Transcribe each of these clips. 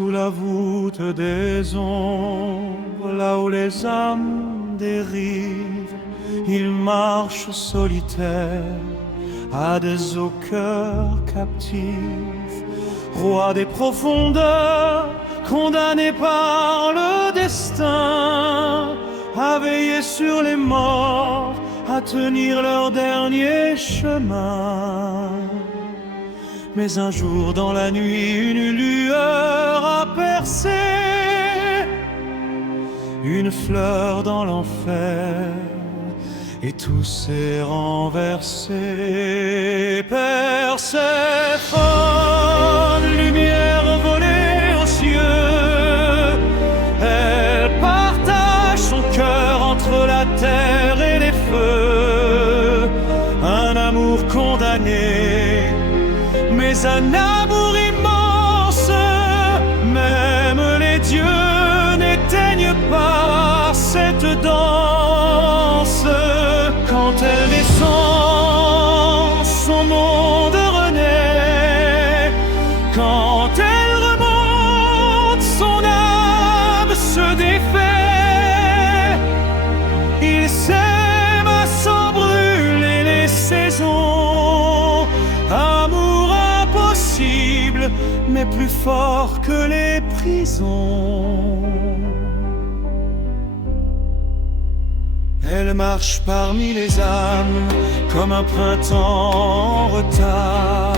sous la voûte des ombres, là où les âmes dérivent, il marche solitaire à des eaux cœurs captifs, roi des profondeurs, condamné par le destin, à veiller sur les morts, à tenir leur dernier chemin. Mais un jour dans la nuit, une lueur a percé, une fleur dans l'enfer, et tout s'est renversé. Perséphone, lumière volée aux cieux, elle partage son cœur entre la terre et les feux. Un amour condamné, mais un amour immense. Même les dieux n'éteignent pas cette danse. Quand elle descend, son monde renaît. Quand elle remonte, son âme se défait. Il s'aime sans brûler les saisons. Amour impossible, mais plus fort que les prisons. Elle marche parmi les âmes comme un printemps en retard.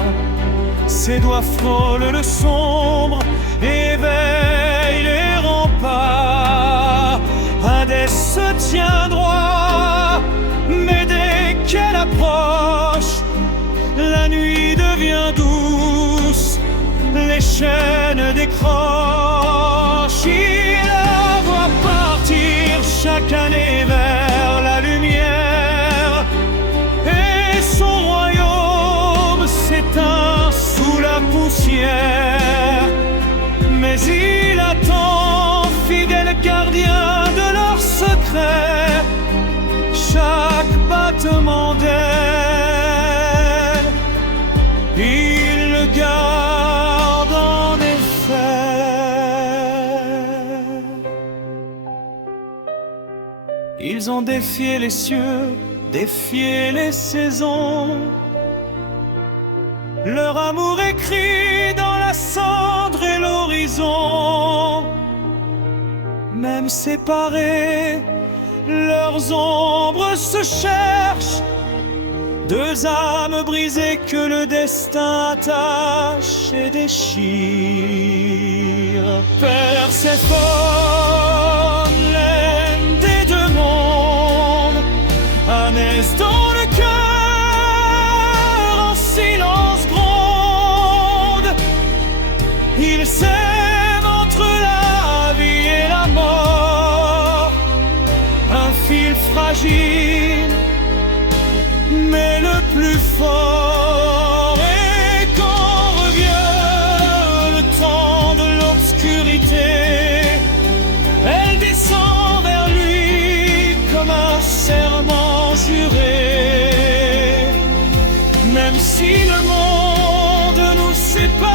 Ses doigts frôlent le sombre, éveillent les remparts. Hadès se tient droit, mais dès qu'elle approche, la nuit devient douce, les chaînes décrochent. Il la voit partir chaque année vers la lumière, et son royaume s'éteint sous la poussière. Mais il attend, fidèle gardien de leurs secrets, chaque battement d'aile, il le garde en effet. Ils ont défié les cieux, défié les saisons. Leur amour écrit dans la cendre et l'horizon. Même séparés, leurs ombres se cherchent. Deux âmes brisées que le destin attache et déchire. Perséphone, l'aime des deux mondes, Hadès dans le cœur en silence gronde. Ils s'aiment entre la vie et la mort, un fil fragile, mais le plus fort. Et quand revient le temps de l'obscurité, elle descend vers lui comme un serment juré. Même si le monde nous sépare,